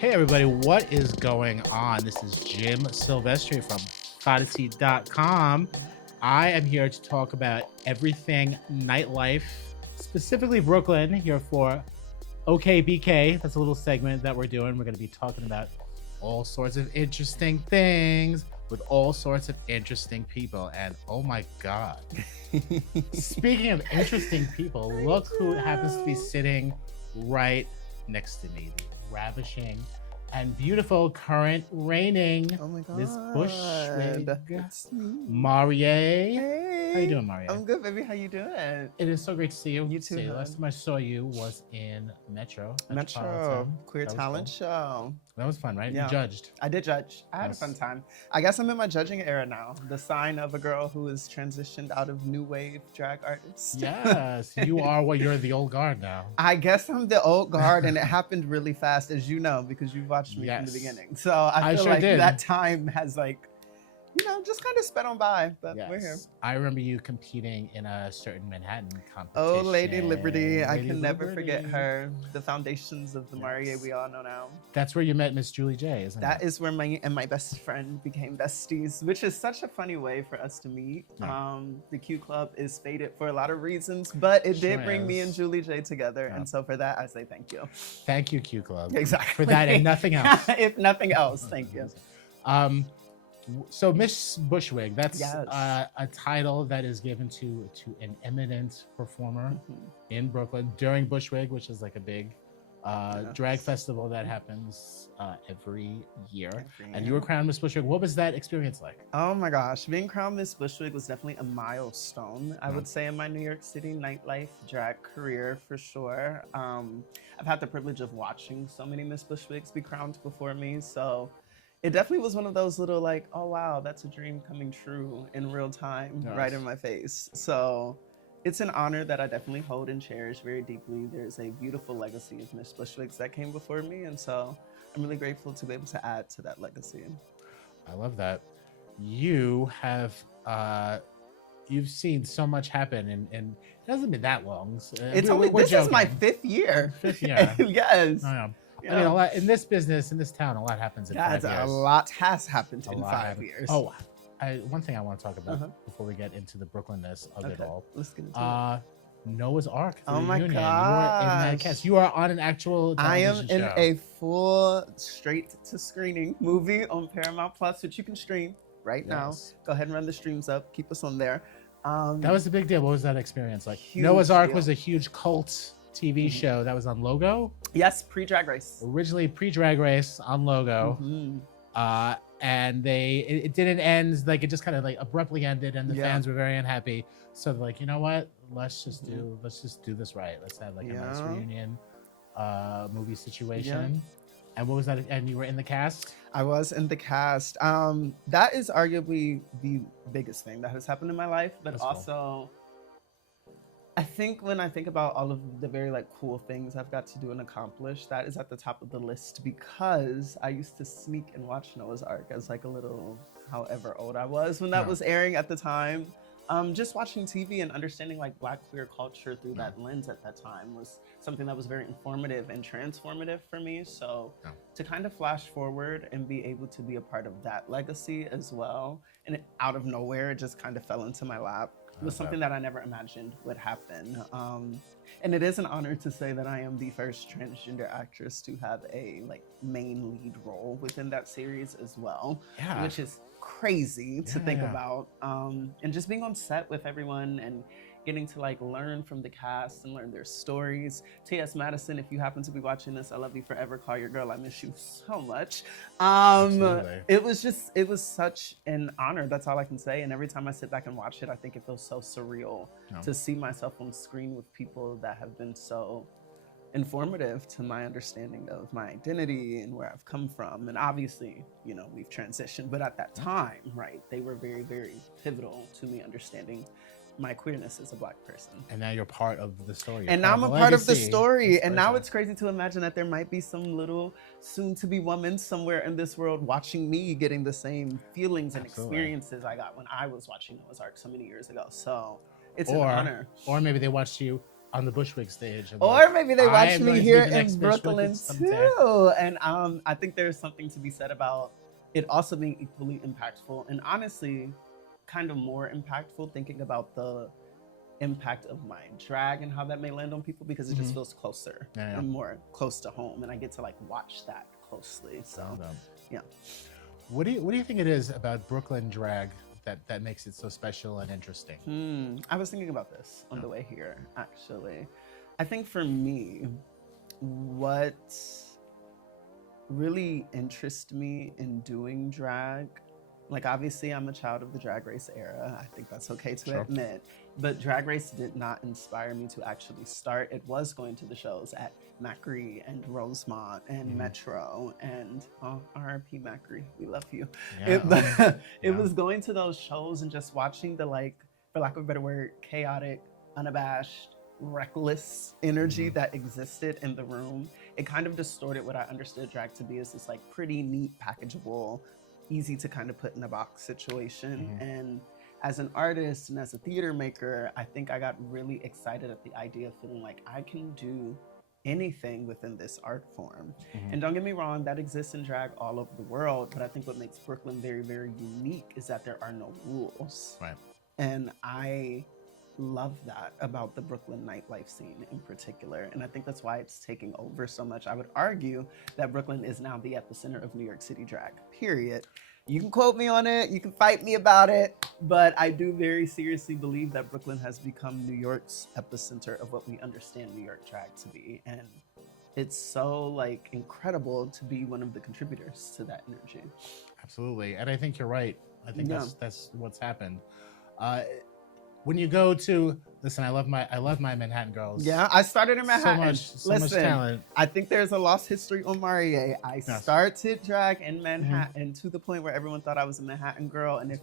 Hey everybody, what is going on? This is Jim Silvestri from Odyssey.com. I am here to talk about everything nightlife, specifically Brooklyn, here for OK BK. That's a little segment that we're doing. We're going to be talking about all sorts of interesting things with all sorts of interesting people. And oh my God. Speaking of interesting people, look who happens to be sitting right next to me. The ravishing and beautiful, current reigning Miss Bushwig. It's me. Mariyea. Hey. How you doing, Mariyea? I'm good, baby. How you doing? It is so great to see you. You too, hon. Last time I saw you was in Metro Metropolitan. Queer That was Talent cool. Show. That was fun, right? Yeah. You judged. I did judge. I had a fun time. I guess I'm in my judging era now. The sign of a girl who is transitioned out of new wave drag artist. Yes, you are you're the old guard now. I guess I'm the old guard, and it happened really fast, as you know, because you watched me from the beginning. So I feel sure like did. that time has just kind of sped on by, but Yes. we're here. I remember you competing in a certain Manhattan competition. Oh, Lady Liberty. I Lady can never Liberty. forget her. The foundations of the Mariyea Yes. we all know now. That's where you met Miss Julie J, isn't That it? is where my best friend became besties, which is such a funny way for us to meet. Yeah. The Q Club is faded for a lot of reasons, but it Sure did bring me is. and Julie J together. Yeah. And so for that, I say thank you. Thank you, Q Club. Exactly. For that and nothing else. If nothing else, thank you. So Miss Bushwig, that's Yes. a title that is given to an eminent performer Mhm. in Brooklyn during Bushwig, which is like a big Yes. drag festival that happens every year. Every And year. you were crowned Miss Bushwig. What was that experience like? Oh my gosh, being crowned Miss Bushwig was definitely a milestone, I Mhm. would say, in my New York City nightlife drag career for sure. I've had the privilege of watching so many Miss Bushwigs be crowned before me, so it definitely was one of those little like, oh wow, that's a dream coming true in real time, right in my face. So it's an honor that I definitely hold and cherish very deeply. There's a beautiful legacy of Miss Bushwigs that came before me, and so I'm really grateful to be able to add to that legacy. I love that. You have you've seen so much happen and it hasn't been that long. It's only this is my fifth year. Fifth year. Yes. I know. Yeah. I mean, a lot in this business, in this town, a lot happens in 5 years. A lot has happened A in lot 5 happened. years. Oh, one thing I want to talk about Uh-huh. before we get into the Brooklynness of it Okay, all. let's get into it. Noah's Ark. The Oh my reunion. You were in that gosh. cast. You are on an actual I am television in show. a full straight to screening movie on Paramount Plus, which you can stream right now. Yes. Go ahead and run the streams up. Keep us on there. That was a big deal. What was that experience like? Huge Noah's Ark deal. was a huge cult TV Mhm. show that was on Logo. Yes, pre-Drag Race. Originally pre-Drag Race on Logo. Mhm. And it didn't end, like it just kind of like abruptly ended and the Yeah. fans were very unhappy. So they're like, you know what? Let's just do this right. Let's have like a nice Yeah. reunion movie situation. And what was that? And you were in the cast? I was in the cast. That is arguably the biggest thing that has happened in my life, but That's cool. also I think when I think about all of the very like cool things I've got to do and accomplish, that is at the top of the list because I used to sneak and watch Noah's Ark as like a little, however old I was when that Yeah. was airing at the time. Just watching TV and understanding like Black queer culture through that lens at that time was something that was very informative and transformative for me. So Yeah. to kind of flash forward and be able to be a part of that legacy as well, and out of nowhere, it just kind of fell into my lap. It was something that I never imagined would happen. And it is an honor to say that I am the first transgender actress to have a like main lead role within that series as well, Yeah. which is crazy to think Yeah. about. And just being on set with everyone and getting to like learn from the cast and learn their stories. T.S. Madison, if you happen to be watching this, I love you forever. Call your girl. I miss you so much. Absolutely. It was such an honor. That's all I can say. And every time I sit back and watch it, I think it feels so surreal Yeah. to see myself on screen with people that have been so informative to my understanding of my identity and where I've come from. And obviously, you know, we've transitioned, but at that time, right, they were very, very pivotal to me understanding my queerness as a Black person. And now you're part of the story. And now I'm a part of the story. And now versa. it's crazy to imagine that there might be some little soon-to-be woman somewhere in this world watching me getting the same feelings and Absolutely. experiences I got when I was watching Noah's Ark so many years ago. So it's an honor. Or maybe they watched you on the Bushwig stage. And Or maybe they I watch am me going to be here the next in Bushwig Brooklyn someday. too. And I think there's something to be said about it also being equally impactful and honestly kind of more impactful thinking about the impact of my drag and how that may land on people because it just feels closer and more close to home and I get to like watch that closely. So yeah. What do you think it is about Brooklyn drag that makes it so special and interesting? I was thinking about this on the way here, actually. I think for me, what really interests me in doing drag, like obviously I'm a child of the Drag Race era. I think that's okay to admit. But Drag Race did not inspire me to actually start. It was going to the shows at Macri and Rosemont and Metro and RIP Macri, we love you. It was going to those shows and just watching the, like, for lack of a better word, chaotic, unabashed, reckless energy that existed in the room. It kind of distorted what I understood drag to be as this like pretty neat, packageable, easy to kind of put in a box situation. And as an artist and as a theater maker, I think I got really excited at the idea of feeling like I can do anything within this art form. And don't get me wrong, that exists in drag all over the world, but I think what makes Brooklyn very, very unique is that there are no rules. Right. And I love that about the Brooklyn nightlife scene in particular. And I think that's why it's taking over so much. I would argue that Brooklyn is now the epicenter of New York City drag, period. You can quote me on it, you can fight me about it, but I do very seriously believe that Brooklyn has become New York's epicenter of what we understand New York drag to be. And it's so like incredible to be one of the contributors to that energy. Absolutely. And I think you're right. I think that's what's happened. When you go to listen, I love my Manhattan girls. Yeah, I started in Manhattan. So much talent. I think there's a lost history on Mariyea. I started drag in Manhattan to the point where everyone thought I was a Manhattan girl, and if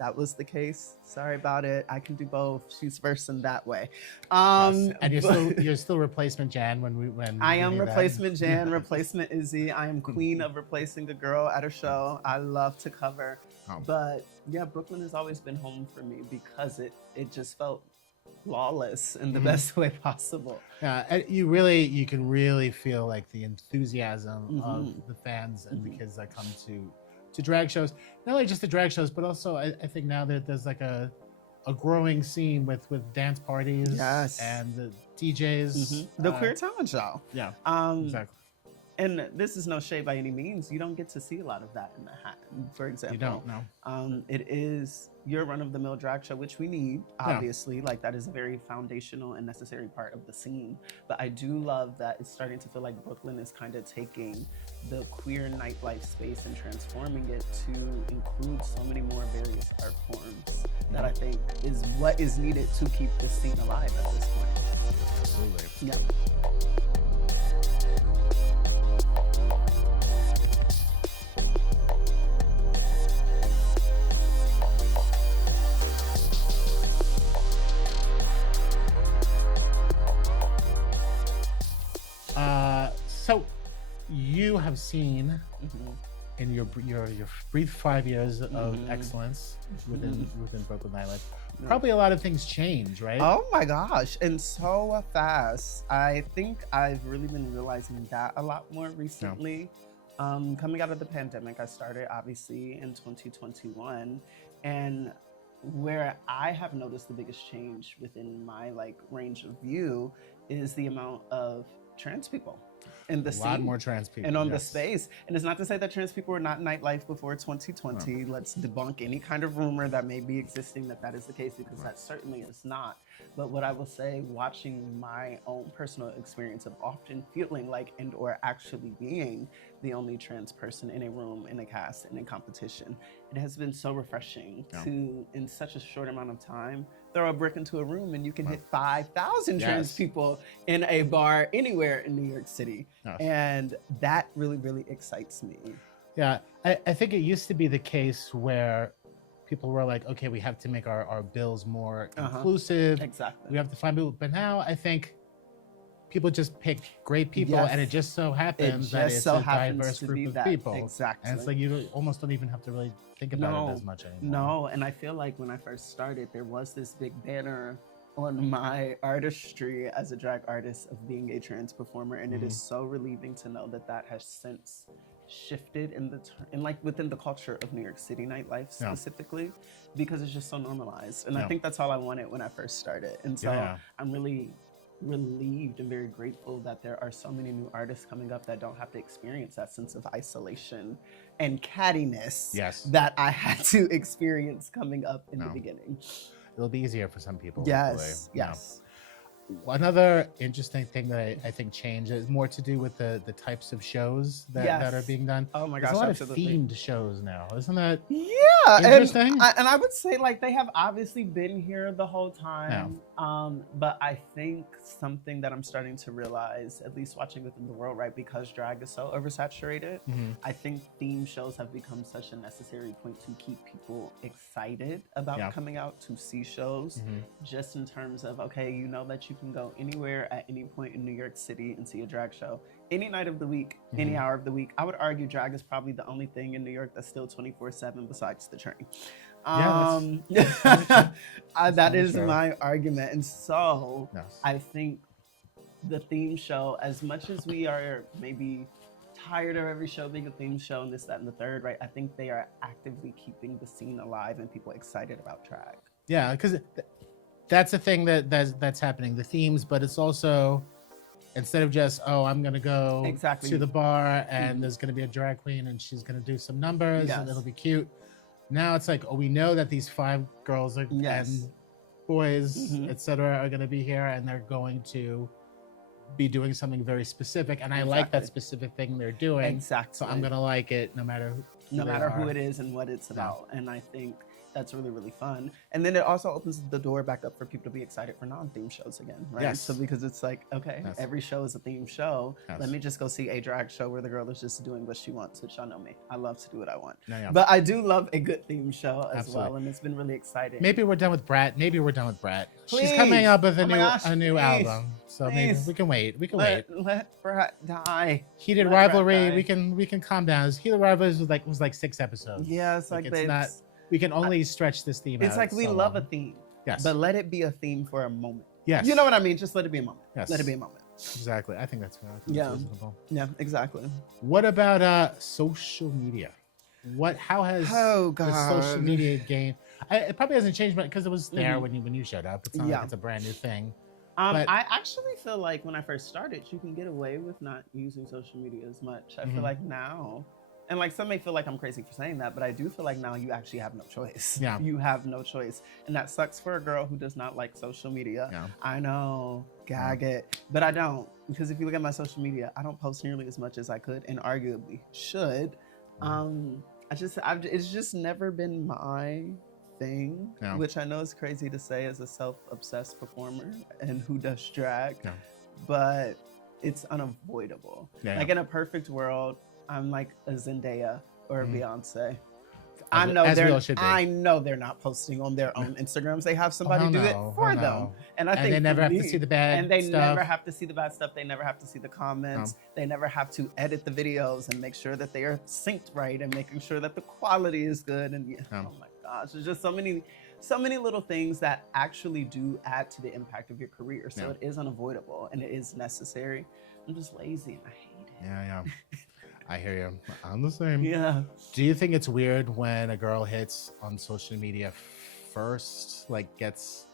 that was the case, sorry about it. I can do both. She's versing that way. And you're still replacement Jan when I am replacement Jan, replacement Izzy. I am queen of replacing a girl at a show. I love to cover. But yeah, Brooklyn has always been home for me because it just felt flawless in the best way possible. Yeah, you can really feel like the enthusiasm of the fans and the kids that come to drag shows. Not only just the drag shows, but also I think now that there's like a growing scene with dance parties and the DJs. The queer talent show. Yeah, exactly. And this is no shade by any means. You don't get to see a lot of that in Manhattan, for example. You don't, no. It is your run-of-the-mill drag show, which we need, obviously. Yeah. Like, that is a very foundational and necessary part of the scene. But I do love that it's starting to feel like Brooklyn is kind of taking the queer nightlife space and transforming it to include so many more various art forms that I think is what is needed to keep this scene alive at this point. Absolutely. Yeah. So you have seen in your brief 5 years of excellence within Brooklyn Nightlife, probably a lot of things change, right? Oh my gosh, and so fast. I think I've really been realizing that a lot more recently. Coming out of the pandemic, I started obviously in 2021, and where I have noticed the biggest change within my like range of view is the amount of trans people in the scene. A lot more trans people. And on the space. And it's not to say that trans people were not nightlife before 2020. Let's debunk any kind of rumor that may be existing that is the case, because that certainly is not. But what I will say, watching my own personal experience of often feeling like and or actually being the only trans person in a room, in a cast, and in competition, it has been so refreshing to, in such a short amount of time, throw a brick into a room and you can hit 5,000 trans people in a bar anywhere in New York City. And that really, really excites me. Yeah, I think it used to be the case where people were like, okay, we have to make our bills more inclusive. Exactly. We have to find people. But now I think people just pick great people, and it just so happens that it's a diverse group of people. Exactly. And it's like you almost don't even have to really think about it as much anymore. No, and I feel like when I first started, there was this big banner on my artistry as a drag artist of being a trans performer, and it is so relieving to know that that has since shifted in in like within the culture of New York City nightlife Yeah. specifically, because it's just so normalized. And I Yeah. think that's all I wanted when I first started. And so Yeah. I'm really relieved and very grateful that there are so many new artists coming up that don't have to experience that sense of isolation and cattiness Yes. that I had to experience coming up in the beginning. It'll be easier for some people. Yes, hopefully. yes. Another interesting thing that I think changed is more to do with the types of shows that are being done. Oh my There's gosh, a lot absolutely. of themed shows now, isn't that? Yeah, interesting? and I would say like they have obviously been here the whole time. But I think something that I'm starting to realize, at least watching within the world, right, because drag is so oversaturated, I think theme shows have become such a necessary point to keep people excited about coming out to see shows, just in terms of, okay, you know that you can go anywhere at any point in New York City and see a drag show. Any night of the week, any hour of the week. I would argue drag is probably the only thing in New York that's still 24/7 besides the train. That is my argument. And so I think the theme show, as much as we are maybe tired of every show being a theme show and this, that, and the third, right? I think they are actively keeping the scene alive and people excited about drag. Yeah, because that's the thing that's happening, the themes, but it's also, instead of just, oh, I'm going to go to the bar and there's going to be a drag queen and she's going to do some numbers and it'll be cute. Now it's like, oh, we know that these 5 girls and boys, etc., are going to be here and they're going to be doing something very specific. And I like that specific thing they're doing. So I'm going to like it no matter who it is and what it's about. And I think that's really, really fun. And then it also opens the door back up for people to be excited for non-theme shows again, right? Yes. So because it's like, okay, every show is a theme show. Let me just go see a drag show where the girl is just doing what she wants, which y'all know me. I love to do what I want. But I do love a good theme show as well, and it's been really exciting. Maybe we're done with Brat. Please. She's coming up with a new album. So maybe we can wait. Let Brat die. Heated Rivalry. We can calm down. Heated Rivalry was like 6 episodes. Yeah, it's like it's not. We can only stretch this theme out. It's like we love a theme. Yes. But let it be a theme for a moment. Yes. You know what I mean? Just let it be a moment. Yes. Let it be a moment. Exactly. I think that's fair. Reasonable. Yeah, exactly. What about social media? How has the social media game? It probably hasn't changed much because it was there when you showed up. It's not like it's a brand new thing. I actually feel like when I first started, you can get away with not using social media as much. I feel like now, and like some may feel like I'm crazy for saying that, but I do feel like now you actually have no choice. Yeah. You have no choice. And that sucks for a girl who does not like social media. Yeah. I know, gag it. But I don't. Because if you look at my social media, I don't post nearly as much as I could and arguably should. It's just never been my thing, which I know is crazy to say as a self-obsessed performer and who does drag, but it's unavoidable. Like in a perfect world, I'm like a Zendaya or a Beyonce. I know they're not posting on their own Instagrams. They have somebody do it for them. And I think they never have to see the bad stuff. And they stuff. never have to see the bad stuff. They never have to see the comments. They never have to edit the videos and make sure that they are synced right and making sure that the quality is good. And oh my gosh, there's just so many little things that actually do add to the impact of your career. So it is unavoidable and it is necessary. I'm just lazy and I hate it. Yeah. I hear you. I'm the same. Yeah. Do you think it's weird when a girl hits on social media first, like gets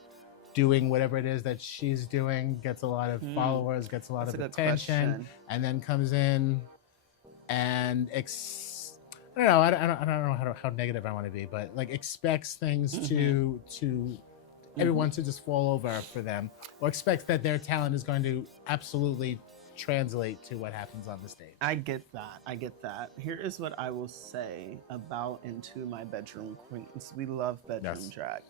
doing whatever it is that she's doing, gets a lot of followers, gets a lot of attention, and then comes in and I don't know how negative I want to be, but like expects things to everyone to just fall over for them, or expects that their talent is going to absolutely translate to what happens on the stage. I get that. Here is what I will say about Into My Bedroom Queens. We love bedroom drag.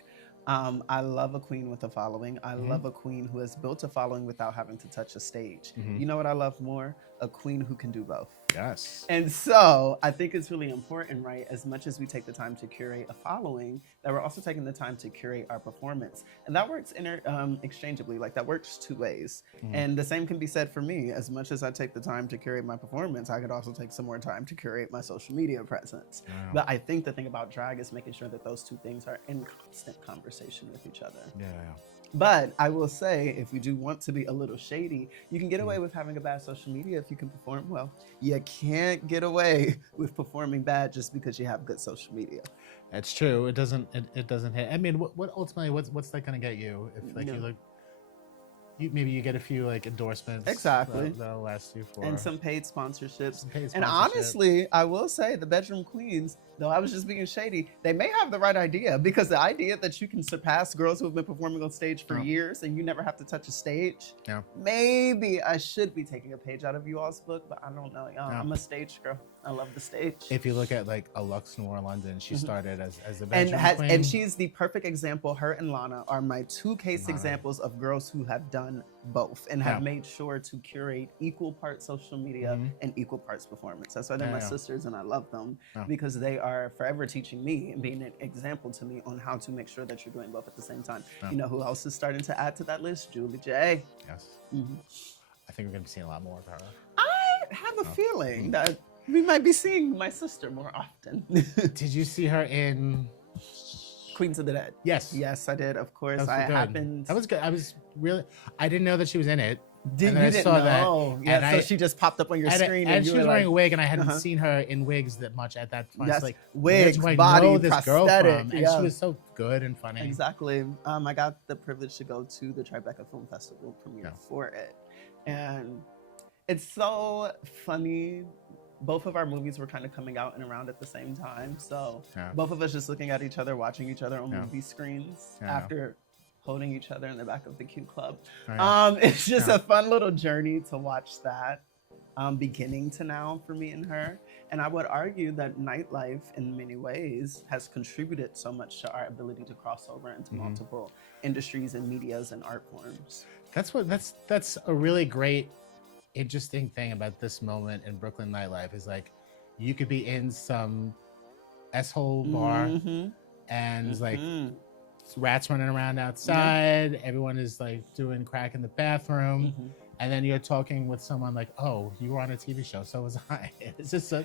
I love a queen with a following. I love a queen who has built a following without having to touch a stage. You know what I love more? A queen who can do both. Yes. And so I think it's really important, right? As much as we take the time to curate a following, that we're also taking the time to curate our performance. And that works exchangeably, like that works 2 ways. And the same can be said for me. As much as I take the time to curate my performance, I could also take some more time to curate my social media presence. Wow. But I think the thing about drag is making sure that those 2 things are in constant conversation with each other. Yeah. But I will say, if you do want to be a little shady, you can get Mhm. away with having a bad social media if you can perform well. You can't get away with performing bad just because you have good social media. It's true. It doesn't hit. I mean, what ultimately what's that gonna get you if like you No, look you maybe you get a few like endorsements exactly. that'll last you And for some paid sponsorships. some paid And sponsorship. honestly, I will say the bedroom queens, though I was just being shady, they may have the right idea, because the idea that you can surpass girls who have been performing on stage for Oh, years and you never have to touch a stage, yeah, maybe I should be taking a page out of you all's book, but I don't know. yeah. I'm a stage girl. I love the stage. If you look at like a Lux Noir London, she Mhm. started as the bedroom And queen. she's the perfect example. Her and Lana are my two case Lana. examples of girls who have done both and have Yeah. made sure to curate equal parts social media Mhm. and equal parts performance. That's why they're Yeah, my yeah. sisters, and I love them Yeah. because they are forever teaching me and being an example to me on how to make sure that you're doing both at the same time. Yeah. You know who else is starting to add to that list? Julie J. Yes. Mhm. I think we're gonna be seeing a lot more of her. I have a Oh. feeling that we might be seeing my sister more often. Did you see her in Queens of the Dead? Yes. Yes, I did. Of course, That was I good. happened. That was good. I was really I didn't know that she was in it. Did And then you I didn't saw that, know? Yeah, and so she just popped up on your screen, and you she were was like, wearing a wig, and I hadn't uh-huh. seen her in wigs that much at that point. Yes, It's like, wigs, where do I body, know this girl prosthetic, from? And yeah. she was so good and funny. Exactly. I got the privilege to go to the Tribeca Film Festival premiere for it, and it's so funny. Both of our movies were kind of coming out and around at the same time, so both of us just looking at each other, watching each other on movie screens after holding each other in the back of the Q Club. It's just a fun little journey to watch that. Beginning to now for me and her. And I would argue that Nightlife, in many ways, has contributed so much to our ability to cross over into multiple industries and medias and art forms. That's a really great, interesting thing about this moment in Brooklyn nightlife is like, you could be in some s-hole bar and like rats running around outside. Everyone is like doing crack in the bathroom. And then you're talking with someone like, oh, you were on a TV show, so was I. It's just so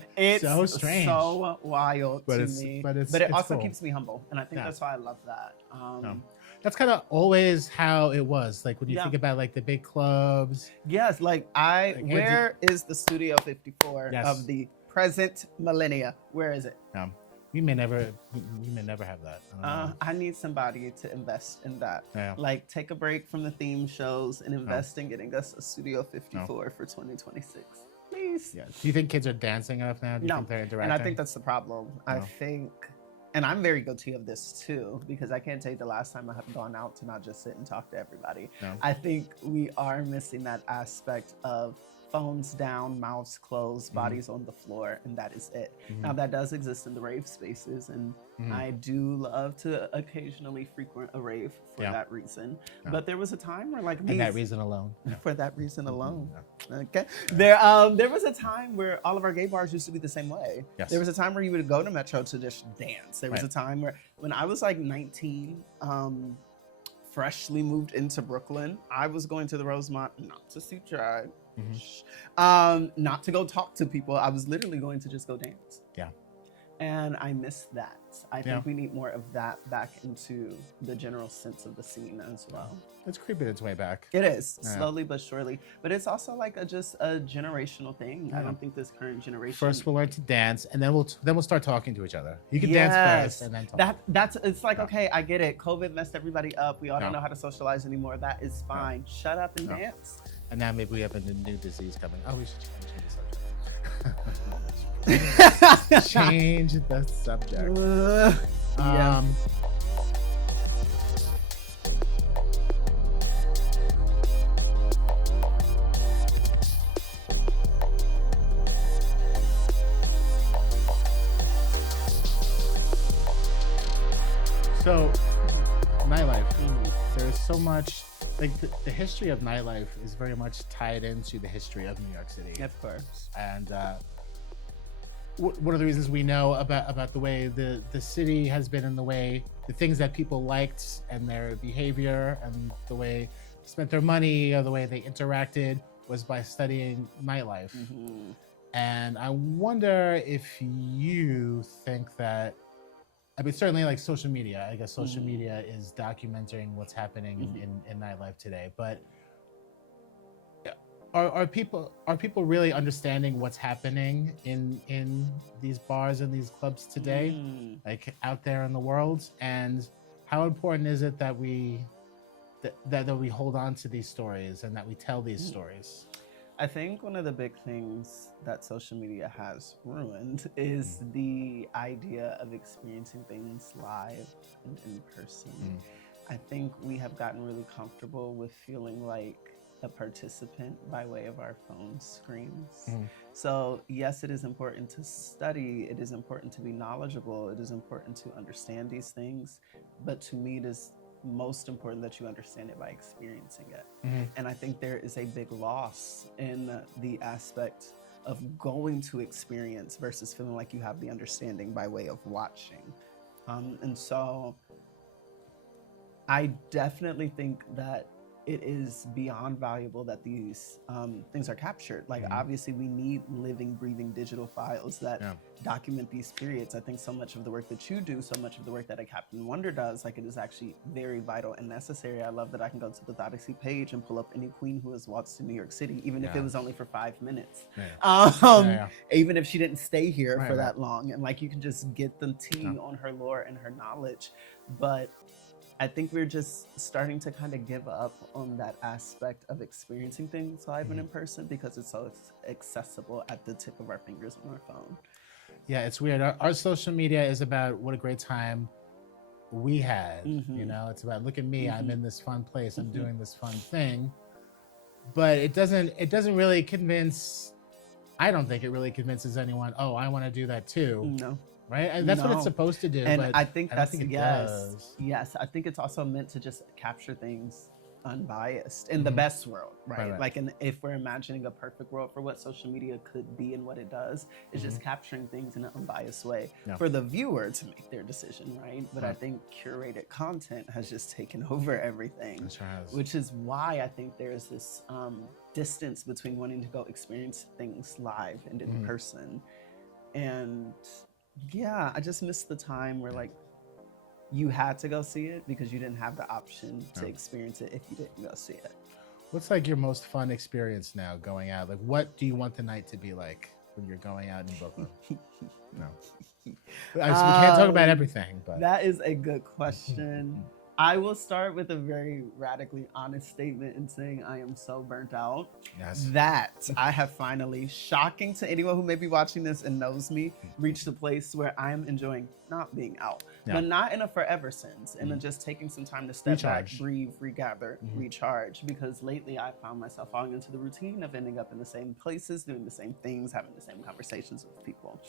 strange. So wild but to it's, me. But it also cool. keeps me humble. And I think that's why I love that. That's kind of always how it was. Like when you think about like the big clubs. Yes, where is the Studio 54 of the present millennia? Where is it? We may never have that. I need somebody to invest in that. Yeah. Like, take a break from the theme shows and invest in getting us a Studio 54 for 2026. Please. Yeah. Do you think kids are dancing enough now? Do you think they're interacting? And I think that's the problem. I think, and I'm very guilty of this too, because I can't tell you the last time I have gone out to not just sit and talk to everybody. I think we are missing that aspect of phones down, mouths closed, bodies on the floor, and that is it. Now, that does exist in the rave spaces, and I do love to occasionally frequent a rave for that reason. But there was a time where, like, and that reason alone. For that reason alone. Okay. There was a time where all of our gay bars used to be the same way. Yes. There was a time where you would go to Metro to just dance. There was a time where, when I was like 19, freshly moved into Brooklyn, I was going to the Rosemont not to see drag. Not to go talk to people. I was literally going to just go dance. Yeah. And I miss that. I think we need more of that back into the general sense of the scene as well. It's creeping its way back. It is, slowly but surely. But it's also like just a generational thing. I don't think this current generation. First we'll learn to dance, and then we'll start talking to each other. You can dance first and then talk. It's like, okay, I get it. COVID messed everybody up. We all don't know how to socialize anymore. That is fine. Shut up and dance. And now maybe we have a new disease coming. Oh, we should change the subject. change the subject. So, nightlife. There's so much. Like the history of nightlife is very much tied into the history of New York City. Of course. And one of the reasons we know about the way the city has been, and the way the things that people liked and their behavior and the way they spent their money or the way they interacted was by studying nightlife. And I wonder if you think that I mean, certainly like social media. I guess social Mhm. media is documenting what's happening Mhm. in nightlife today. But are people really understanding what's happening in these bars and these clubs today, Mm. like out there in the world? And how important is it that that we hold on to these stories and that we tell these Mm. stories? I think one of the big things that social media has ruined is Mm, the idea of experiencing things live and in person. mm, I think we have gotten really comfortable with feeling like a participant by way of our phone screens. mm, So, yes, it is important to study, it is important to be knowledgeable, it is important to understand these things, but to me, it is most important that you understand it by experiencing it. mm, And I think there is a big loss in the aspect of going to experience versus feeling like you have the understanding by way of watching. And so I definitely think that it is beyond valuable that these things are captured. Like, mm. obviously, we need living, breathing digital files that Yeah. document these periods. I think so much of the work that you do, so much of the work that a Captain Wonder does, like, it is actually very vital and necessary. I love that I can go to the Odyssey page and pull up any queen who has waltzed to New York City, even if it was Yes. only for 5 minutes. Yeah. Yeah. Yeah. Even if she didn't stay here Right. for Right. that long. And like, you can just get the tea Yeah. on her lore and her knowledge. But I think we're just starting to kind of give up on that aspect of experiencing things live and Mhm. in person because it's so accessible at the tip of our fingers on our phone. Yeah, it's weird. Our social media is about what a great time we had. Mm-hmm. It's about look at me, I'm Mm-hmm. in this fun place, I'm Mm-hmm. doing this fun thing. But it doesn't really convince. I don't think it really convinces anyone. Oh, I want to do that too, No, right? And that's what it's no. supposed to do, And but I think I don't that's, think it yes, does. yes. I think it's also meant to just capture things unbiased in the Hmm. best world, Right, right? right. Like, if we're imagining a perfect world for what social media could be and what it does, it's Hmm. just capturing things in an unbiased way Yeah, for the viewer to make their decision, right? But I right. think curated content has just taken over everything, It sure has. which is why I think there's this distance between wanting to go experience things live and in Hmm. person. And yeah, I just miss the time where, Yeah, like, you had to go see it because you didn't have the option yeah. to experience it if you didn't go see it. What's like your most fun experience now going out? Like, what do you want the night to be like when you're going out in Brooklyn? No, we can't talk about um, everything, but that is a good question. I will start with a very radically honest statement in saying I am so burnt out yes. that I have finally, shocking to anyone who may be watching this and knows me, reached a place where I am enjoying not being out, Yeah. but not in a forever sense, and just taking some time to step back, Recharge. breathe, regather, Mhm. recharge. Because lately I found myself falling into the routine of ending up in the same places, doing the same things, having the same conversations with people.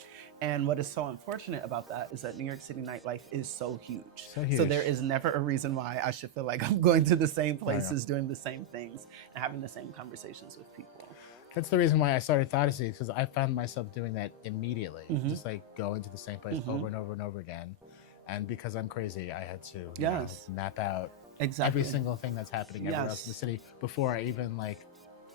And what is so unfortunate about that is that New York City nightlife is so huge. So huge. So there is never a reason why I should feel like I'm going to the same yeah. places, doing the same things, and having the same conversations with people. That's the reason why I started Thoughtessy, because I found myself doing that immediately, Mhm. just like going to the same place Mhm. over and over and over again. And because I'm crazy, I had to Yes. map out Exactly. every single thing that's happening everywhere else in the Yes. city before I even like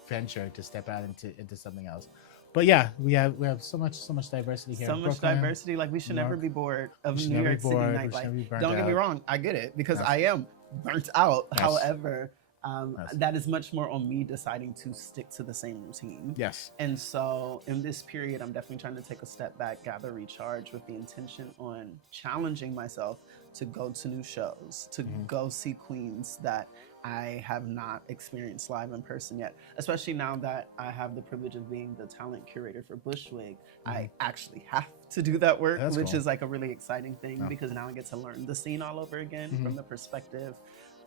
venture to step out into something else. But yeah, we have so much diversity here. So in much Brooklyn, diversity. Like, we should New never York. be bored of We should New never be York City bored. We should nightlife. never be burnt Don't get me out. wrong, I get it because Yes. I am burnt out. Yes. However, Yes. that is much more on me deciding to stick to the same routine. Yes. And so in this period, I'm definitely trying to take a step back, gather, recharge, with the intention on challenging myself to go to new shows, to Mhm. go see queens that I have not experienced live in person yet. Especially now that I have the privilege of being the talent curator for Bushwig, I actually have to do that work, That's which cool. is like a really exciting thing Yeah. because now I get to learn the scene all over again Mhm. from the perspective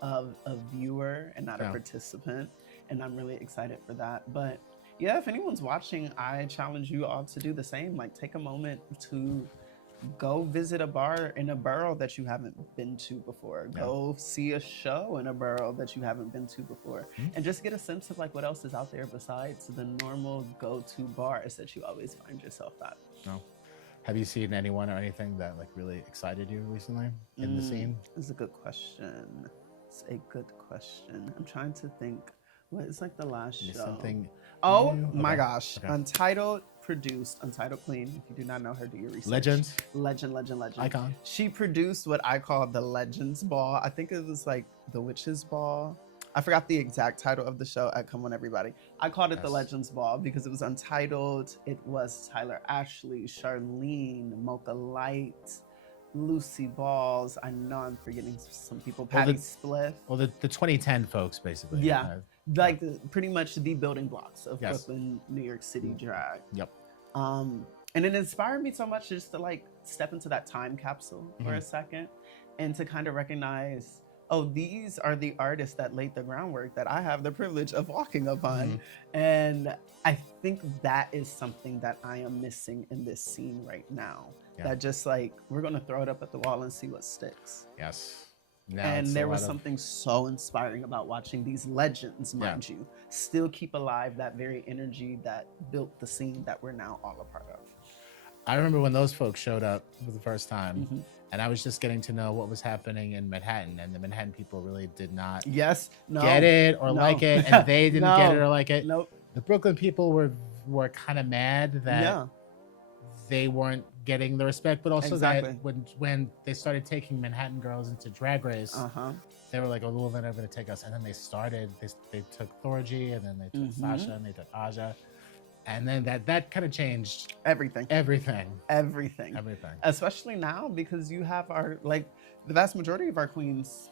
of a viewer and not a Yeah. participant. And I'm really excited for that. But yeah, if anyone's watching, I challenge you all to do the same. Like, take a moment to go visit a bar in a borough that you haven't been to before. Yeah. Go see a show in a borough that you haven't been to before. Mhm. And just get a sense of like what else is out there besides the normal go-to bars that you always find yourself at. No. Have you seen anyone or anything that like really excited you recently in the scene? It's a good question. It's a good question. I'm trying to think. What is like the last Is show? something Oh new? my Okay. gosh. Okay. Untitled produced Untitled Queen. If you do not know her, do your research. Legend. Legend. Icon. She produced what I call the Legends Ball. I think it was like the Witches Ball. I forgot the exact title of the show at Come On Everybody. I called it the Legends Ball because it was untitled. It was Tyler Ashley, Charlene, Mocha Light, Lucy Balls. I know I'm forgetting some people. Patty Spliff. Well, the 2010 folks, basically. Yeah. Pretty much the building blocks of Brooklyn, New York City drag. Yep. And it inspired me so much just to like step into that time capsule for a second and to kind of recognize, oh, these are the artists that laid the groundwork that I have the privilege of walking upon. And I think that is something that I am missing in this scene right now. That just like, we're going to throw it up at the wall and see what sticks. Yes. And there was something so inspiring about watching these legends, mind you, still keep alive that very energy that built the scene that we're now all a part of. I remember when those folks showed up for the first time, and I was just getting to know what was happening in Manhattan, and the Manhattan people really did not get it or like it, and they didn't get it or like it. Nope. The Brooklyn people were kind of mad that they weren't getting the respect, but also that when they started taking Manhattan girls into Drag Race, they were like, oh, well, they're never going to take us. And then they took Thorgy, and then they took Sasha, and they took Aja. And then that kind of changed everything. Especially now, because you have the vast majority of our queens,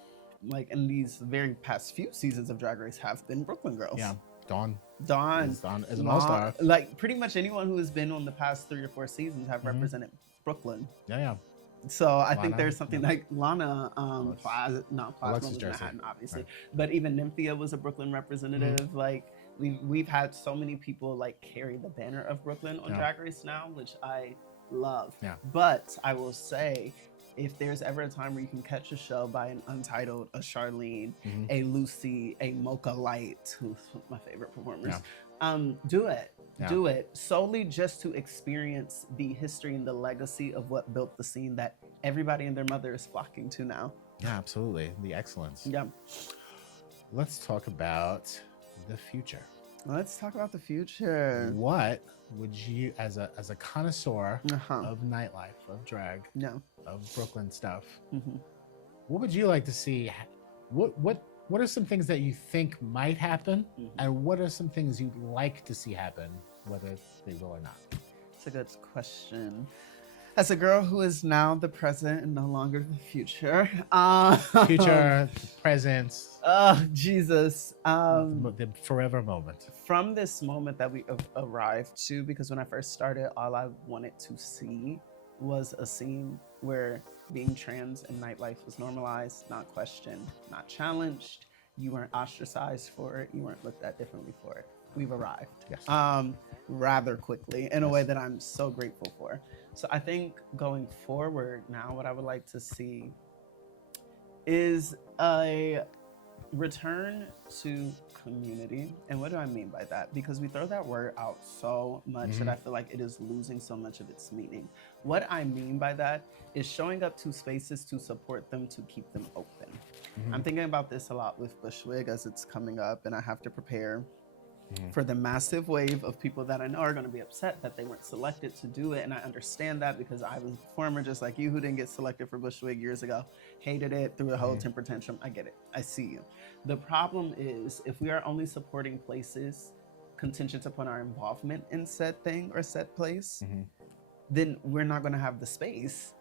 like in these very past few seasons of Drag Race, have been Brooklyn girls. Yeah. Dawn is an all-star. Like pretty much anyone who has been on the past 3 or 4 seasons have represented Brooklyn. Yeah. So I think there's something like Lana, Plasma was Manhattan, obviously, but even Nymphia was a Brooklyn representative. Like we've had so many people like carry the banner of Brooklyn on Drag Race now, which I love. Yeah. But I will say, if there's ever a time where you can catch a show by an Untitled, a Charlene, a Lucy, a Mocha Light, who's my favorite performers, do it. Do it solely just to experience the history and the legacy of what built the scene that everybody and their mother is flocking to now. Yeah, absolutely. The excellence. Yeah. Let's talk about the future. Let's talk about the future. What would you, as a connoisseur of nightlife, of drag, of Brooklyn stuff, what would you like to see? What are some things that you think might happen, and what are some things you'd like to see happen, whether they will or not? It's a good question. As a girl who is now the present and no longer the future. Future, present. Oh, Jesus. The forever moment. From this moment that we arrived to, because when I first started, all I wanted to see was a scene where being trans in nightlife was normalized, not questioned, not challenged. You weren't ostracized for it. You weren't looked at differently for it. We've arrived rather quickly in a way that I'm so grateful for. So I think going forward now, what I would like to see is a return to community. And what do I mean by that? Because we throw that word out so much that I feel like it is losing so much of its meaning. What I mean by that is showing up to spaces to support them, to keep them open. I'm thinking about this a lot with Bushwig as it's coming up, and I have to prepare for the massive wave of people that I know are going to be upset that they weren't selected to do it. And I understand that because I was a performer just like you who didn't get selected for Bushwig years ago, hated it, threw a whole temper tantrum. I get it. I see you. The problem is if we are only supporting places contingent upon our involvement in said thing or said place, then we're not going to have the space.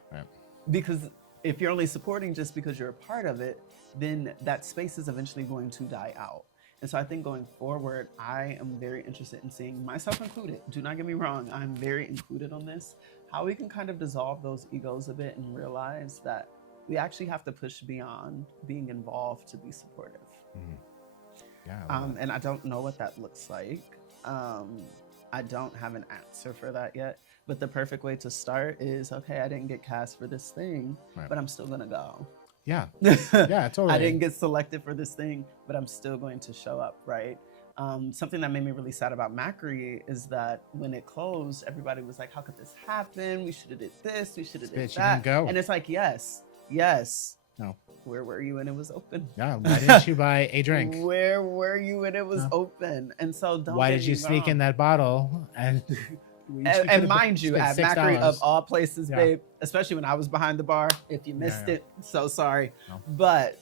Because if you're only supporting just because you're a part of it, then that space is eventually going to die out. And so I think going forward, I am very interested in seeing, myself included, do not get me wrong, I'm very included on this, how we can kind of dissolve those egos a bit and realize that we actually have to push beyond being involved to be supportive. And I don't know what that looks like. I don't have an answer for that yet. But the perfect way to start is, okay, I didn't get cast for this thing, but I'm still gonna go. Yeah, totally. I didn't get selected for this thing, but I'm still going to show up, right? Something that made me really sad about Macri is that when it closed, everybody was like, how could this happen? We should have did this, we should have did that. You didn't go. And it's like, yes. No. Where were you when it was open? Yeah, why didn't you buy a drink? Where were you when it was open? And so why did you sneak in that bottle? And And mind you, at Macri of all places, Yeah. babe, especially when I was behind the bar, if you missed it, so sorry. No. But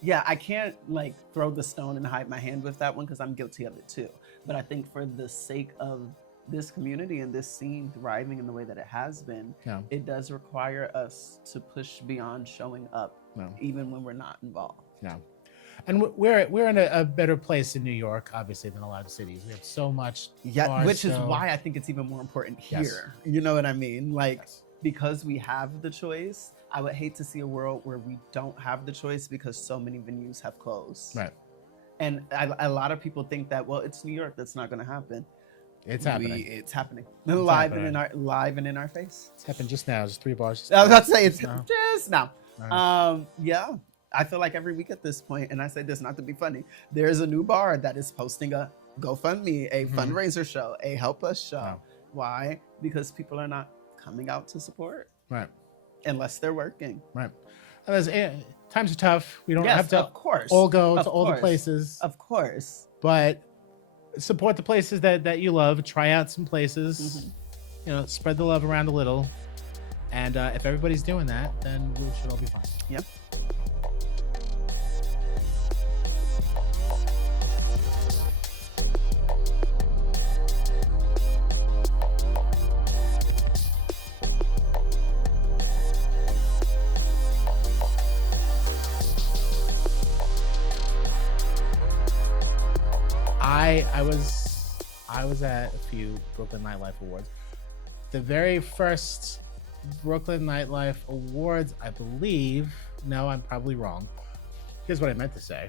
yeah, I can't like throw the stone and hide my hand with that one because I'm guilty of it too. But I think for the sake of this community and this scene thriving in the way that it has been, Yeah. it does require us to push beyond showing up, No. even when we're not involved. No. And we're in a better place in New York, obviously, than a lot of cities. We have so much. Yeah, which is why I think it's even more important here. Yes. You know what I mean? Like, Yes. because we have the choice, I would hate to see a world where we don't have the choice because so many venues have closed. Right. And a lot of people think that, well, it's New York, that's not going to happen. It's happening. It's happening. It's live happening. and in our face. It's happened just now. Just 3 bars. I was about to say it's just now. just now. Yeah. I feel like every week at this point, and I say this not to be funny, there is a new bar that is posting a GoFundMe, a fundraiser show, a Help Us show. Wow. Why? Because people are not coming out to support. Right. Unless they're working. Right. And times are tough. We don't have to of course. all go Of to all the course. places. Of course. But support the places that you love. Try out some places. You know, spread the love around a little. And if everybody's doing that, then we should all be fine. Yep. I was at a few Brooklyn Nightlife Awards. The very first Brooklyn Nightlife Awards, I believe. No, I'm probably wrong. Here's what I meant to say.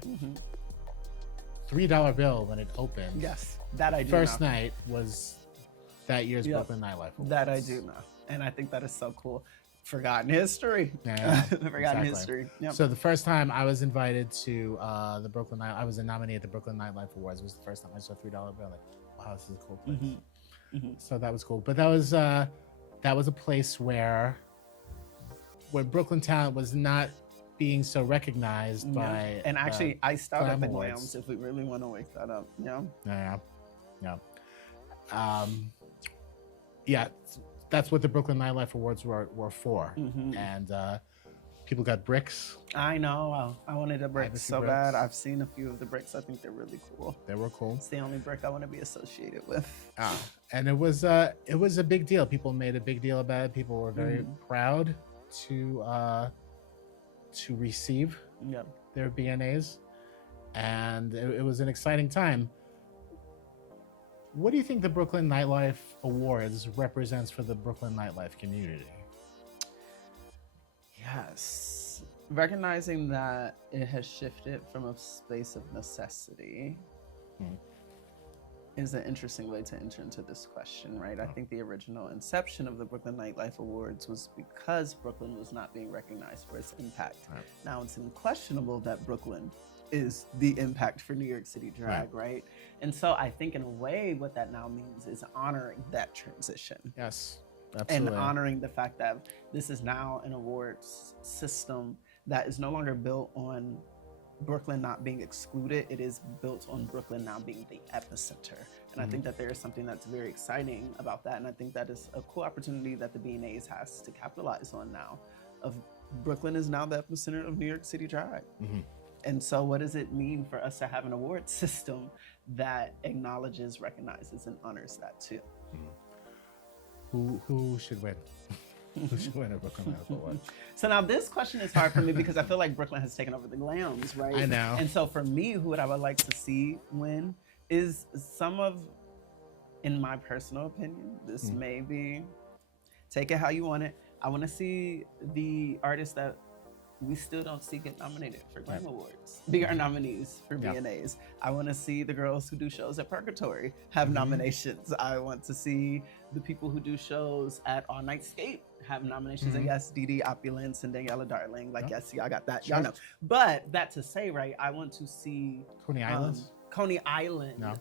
$3 bill when it opened. Yes, that I do First know. night was that year's Brooklyn Nightlife Awards. That I do know. And I think that is so cool. Forgotten history. Yeah, Forgotten exactly. history. Yep. So the first time I was invited to the Brooklyn Night, I was a nominee at the Brooklyn Nightlife Awards. It was the first time I saw $3 bill. Like, wow, this is a cool place. So that was cool. But that was a place where Brooklyn talent was not being so recognized by. And actually, I started Glam the Awards. Glams if we really want to wake that up. Yeah. Yeah. That's what the Brooklyn Nightlife Awards were for. And people got bricks. I know. I wanted a brick have a few so bricks. bad. I've seen a few of the bricks. I think they're really cool. They were cool. It's the only brick I want to be associated with. And it was a big deal. People made a big deal about it. People were very proud to receive their BNAs, and it was an exciting time. What do you think the Brooklyn Nightlife Awards represents for the Brooklyn nightlife community? Yes. Recognizing that it has shifted from a space of necessity is an interesting way to enter into this question, right? I think the original inception of the Brooklyn Nightlife Awards was because Brooklyn was not being recognized for its impact. Now it's unquestionable that Brooklyn is the impact for New York City drag, right? And so I think in a way what that now means is honoring that transition. Yes, absolutely. And honoring the fact that this is now an awards system that is no longer built on Brooklyn not being excluded. It is built on Brooklyn now being the epicenter. And I think that there is something that's very exciting about that. And I think that is a cool opportunity that the BNAs has to capitalize on now. Of Brooklyn is now the epicenter of New York City drag. And so what does it mean for us to have an award system that acknowledges, recognizes, and honors that too? Who should win? Who should win a Brooklyn Nightlife Award? So now this question is hard for me because I feel like Brooklyn has taken over the Glams, right? I know. And so for me, who I would like to see win is some of, in my personal opinion, this may be, take it how you want it. I want to see the artists that we still don't see get nominated for Glam Awards, be our nominees for BNAs. I want to see the girls who do shows at Purgatory have nominations. I want to see the people who do shows at All Night Skate have nominations. And yes, Dee Opulence and Daniela Darling, like yes, y'all got that, y'all know. But that to say, right, I want to see Coney Island,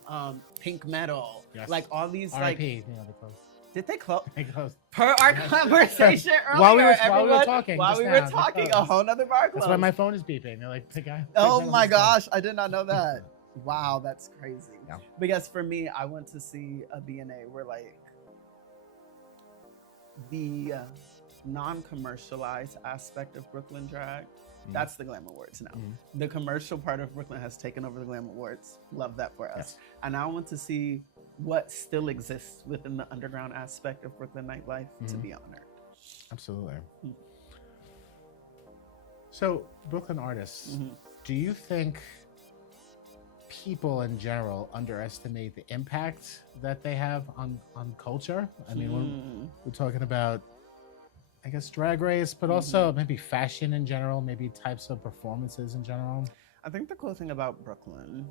Pink Metal, Yes. like all these RIP, like. they closed. Did they close? They closed. Per our conversation earlier, While we were everyone, talking, while just we now, were they talking, a closed. whole nother bar closed. That's why my phone is beeping. They're like, the guy. Oh my gosh, I did not know that. Wow, that's crazy. Yeah. Because for me, I want to see a BNA where like the non-commercialized aspect of Brooklyn drag. That's the Glam Awards now. The commercial part of Brooklyn has taken over the Glam Awards. Love that for us. Yes. And I want to see what still exists within the underground aspect of Brooklyn nightlife to be honored. Absolutely. So, Brooklyn artists, do you think people in general underestimate the impact that they have on culture? I mean, we're talking about, I guess, drag race, but also maybe fashion in general, maybe types of performances in general. I think the cool thing about Brooklyn,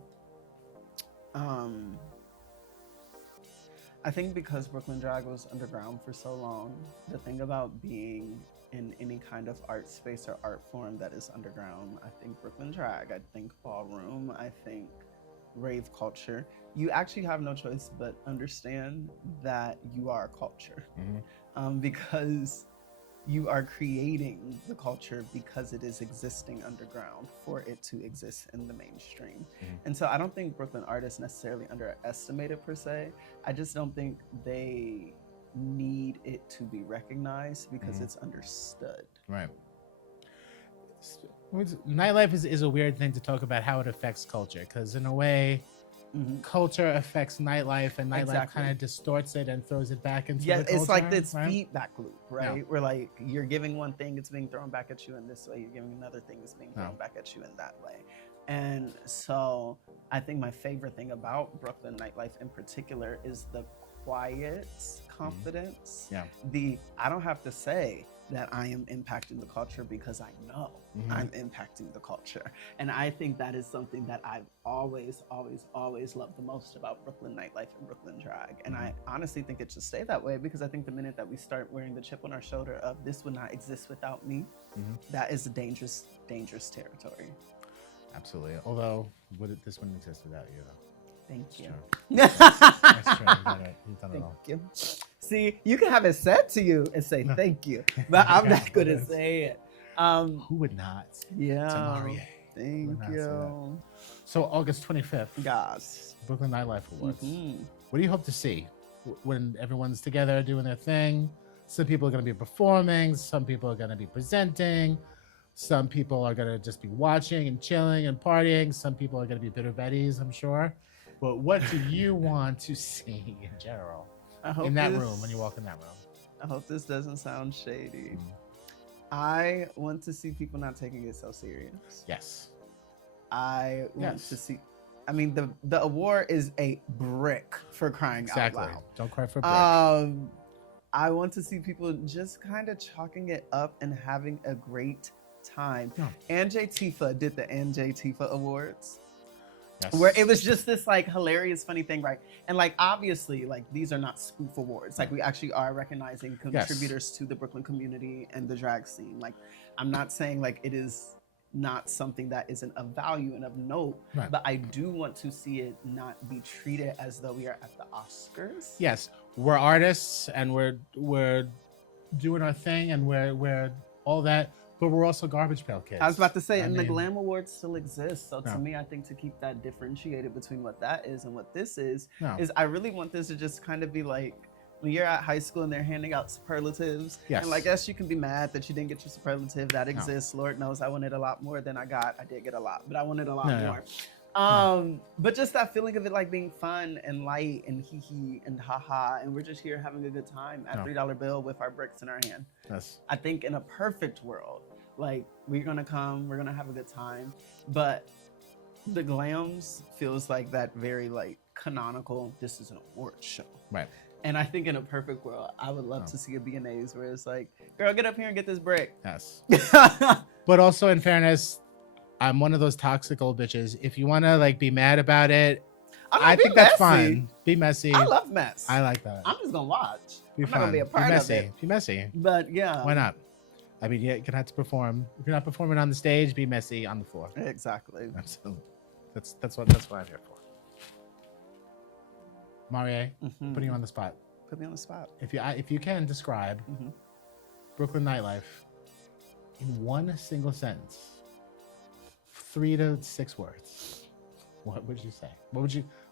I think because Brooklyn drag was underground for so long, the thing about being in any kind of art space or art form that is underground, I think Brooklyn drag, I think ballroom, I think rave culture, you actually have no choice but understand that you are a culture. Because you are creating the culture because it is existing underground for it to exist in the mainstream. And so I don't think Brooklyn artists necessarily underestimate it per se. I just don't think they need it to be recognized because it's understood. Right. Nightlife is a weird thing to talk about how it affects culture, because in a way, culture affects nightlife, and nightlife kind of distorts it and throws it back into the culture. It's like this feedback loop, right? Where like you're giving one thing, it's being thrown back at you in this way. You're giving another thing, it's being thrown back at you in that way. And so I think my favorite thing about Brooklyn nightlife in particular is the quiet confidence. I don't have to say that I am impacting the culture because I know I'm impacting the culture. And I think that is something that I've always, always, always loved the most about Brooklyn nightlife and Brooklyn drag. And I honestly think it should stay that way, because I think the minute that we start wearing the chip on our shoulder of this would not exist without me, that is a dangerous, dangerous territory. Absolutely. Although this wouldn't exist without you, though. Thank you. That's true. You've done it all. Thank you. See, you can have it said to you and say thank you, but I'm not going to say it. Who would not? Yeah. To Mariyea. Thank you. So August 25th, Gosh. Brooklyn Nightlife Awards. What do you hope to see when everyone's together doing their thing? Some people are going to be performing. Some people are going to be presenting. Some people are going to just be watching and chilling and partying. Some people are going to be bitter betties, I'm sure. But what do you want to see in general in that room, when you walk in that room? I hope this doesn't sound shady. I want to see people not taking it so serious. Yes. I want to see. I mean, the award is a brick, for crying out loud. Don't cry for a brick. I want to see people just kind of chalking it up and having a great time. Anjay Tifa did the Anjay Tifa Awards. Yes. Where it was just this like hilarious, funny thing, right? And like obviously, like these are not spoof awards. Like we actually are recognizing contributors to the Brooklyn community and the drag scene. Like I'm not saying like it is not something that isn't of value and of note, but I do want to see it not be treated as though we are at the Oscars. Yes, we're artists and we're doing our thing and we're all that. But we're also garbage pail kids. I was about to say, and the Glam Awards still exist. So to me, I think to keep that differentiated between what that is and what this is I really want this to just kind of be like, when you're at high school and they're handing out superlatives, and like, yes, you can be mad that you didn't get your superlative. That exists. Lord knows I wanted a lot more than I got. I did get a lot, but I wanted a lot more. But just that feeling of it like being fun and light and hee and haha, and we're just here having a good time at $3 bill with our bricks in our hand. Yes. I think in a perfect world, like we're gonna come, we're gonna have a good time, but the Glams feels like that very like canonical, this is an award show. Right. And I think in a perfect world, I would love to see a B&A's where it's like, girl, get up here and get this brick. Yes. But also in fairness, I'm one of those toxic old bitches. If you want to like be mad about it, I think that's fine. Be messy. I love mess. I like that. I'm just gonna watch. I'm not gonna be a part of it. Be messy. But yeah. Why not? I mean, you're gonna have to perform. If you're not performing on the stage, be messy on the floor. Exactly. Absolutely. That's what I'm here for. Mariyea, putting you on the spot. Put me on the spot. If you can describe Brooklyn Nightlife in one single sentence, 3 to 6 words, what would you say?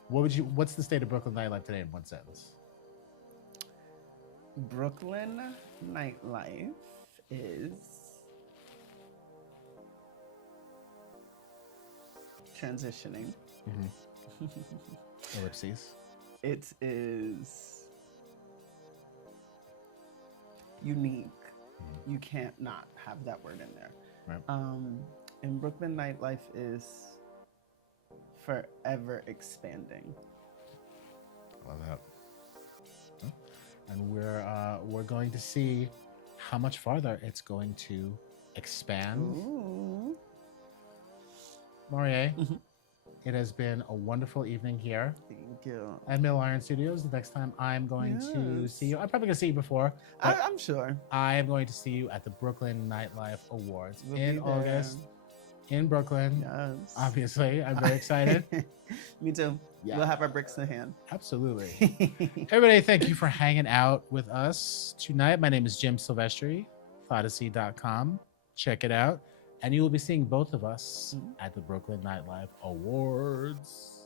What's the state of Brooklyn Nightlife today in one sentence? Brooklyn nightlife is transitioning. Ellipses. It is unique. You can't not have that word in there. Right. And Brooklyn nightlife is forever expanding. Love that. And we're going to see how much farther it's going to expand. Ooh. Mariyea, it has been a wonderful evening here Thank you. at Middle Iron Studios. The next time I'm going to see you, I'm probably going to see you before. I'm sure. I am going to see you at the Brooklyn Nightlife Awards We'll in be there. August in Brooklyn. Yes. Obviously, I'm very excited. Me too. Yeah. We'll have our bricks in hand. Absolutely. Everybody, thank you for hanging out with us tonight. My name is Jim Silvestri, Odyssey.com. Check it out. And you will be seeing both of us at the Brooklyn Nightlife Awards.